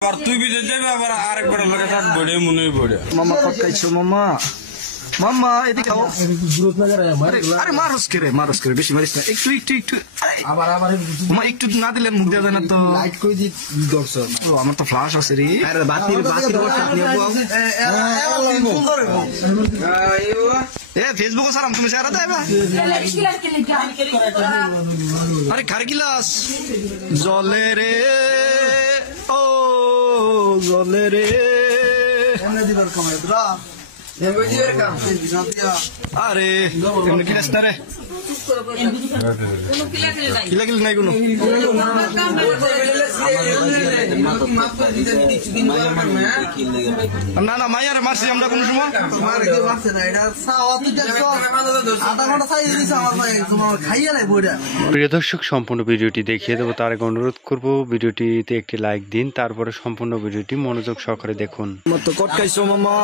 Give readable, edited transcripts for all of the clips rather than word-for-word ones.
আর তুই বিদেশ যাবে আবার আরেকবার লোকে থাকবে মনে পড়ে মামা কটকাইছো মামা মামা এদিকে আও আরে মারস করে বেশি মারিস না একটু একটু একটু আবার মামা একটু না দিলে মুখ দেওয়া যায় না তো লাইট কই দি দর্শ ও আমার তো ফ্ল্যাশ আছে রে আরে বাতির আপনি সুন্দর এ ফেসবুকে সালাম তুমি শেয়ার দাইবা আরে খার গিলাস জলে রে ও জলে রে এমনে দিবার কমায় ব্রা আরে এমনি কি রাস্তা রে কিলা কিলা নাই কোনো না না মাইয়ারে মারছি আমরা কোন সময় প্রিয় দর্শক সম্পূর্ণ ভিডিওটি দেখিয়ে দেবো তার আগে অনুরোধ করবো ভিডিওটিতে একটি লাইক দিন তারপরে সম্পূর্ণ ভিডিওটি মনোযোগ সহকারে দেখুন। তো কটকাইছো মামা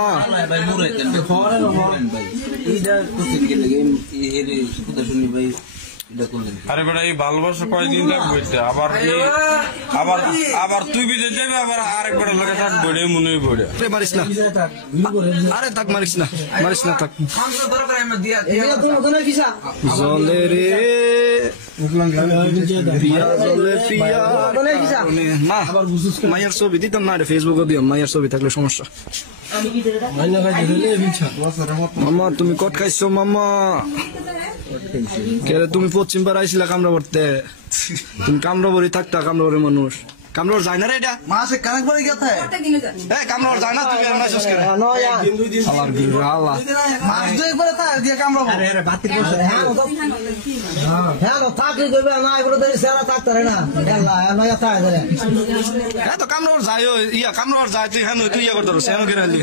আরে বেটা এই ভালোবাসা কয়দিন থাকবে আবার আবার আবার তুই বিদেশ যাবে আবার আরেকবার লোকে থাকবে মনে পড়ে মারিস না আরে থাক মারিস না থাক জলে রে প্রিয়া জলে প্রিয়া না মায়ের ছবি দিতাম না রে ফেসবুকে দিও মায়ের ছবি থাকলে সমস্যা মামা তুমি কট খাইছো মামা কে তুমি পশ্চিম পাড়া আইসিলা কামরাবরতে তুমি কামরাবরই থাকতা কামরাবরের মানুষ কামরাবর যায় না রে এটা মাসে কানেক পরে গেছে এই কামরাবর যায় না তুমি না শেষ করে আল্লাহর বিরু আল্লাহ মাস দুই পরে তা দিয়ে কামরাবর আরে বাতির বসে হ্যাঁ তো থাকি কইবে না এগুলো দেরি সারা থাকতে রে না আল্লাহ না কথা ধরে হ্যাঁ তো কামরাবর যায় ইয়া কামরাবর যায় তুই হ্যাঁ তুই ইয়া করতে সেন করে আলি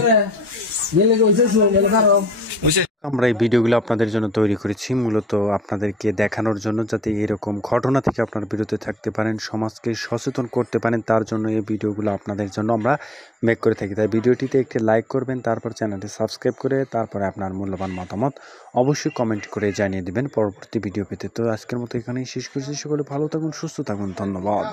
গেলে কইছিস গেলে কারো বুঝছে। আমরা এই ভিডিওগুলো আপনাদের জন্য তৈরি করেছি মূলত আপনাদেরকে দেখানোর জন্য যাতে এরকম ঘটনা থেকে আপনারা বিরত থাকতে পারেন সমাজকে সচেতন করতে পারেন তার জন্য এই ভিডিওগুলো আপনাদের জন্য আমরা মেক করে থাকি। তাই ভিডিওটিতে একটি লাইক করবেন তারপর চ্যানেলটি সাবস্ক্রাইব করে তারপরে আপনার মূল্যবান মতামত অবশ্যই কমেন্ট করে জানিয়ে দেবেন পরবর্তী ভিডিও পেতে। তো আজকের মতো এখানেই শেষ করছি, সকলে ভালো থাকুন সুস্থ থাকুন, ধন্যবাদ।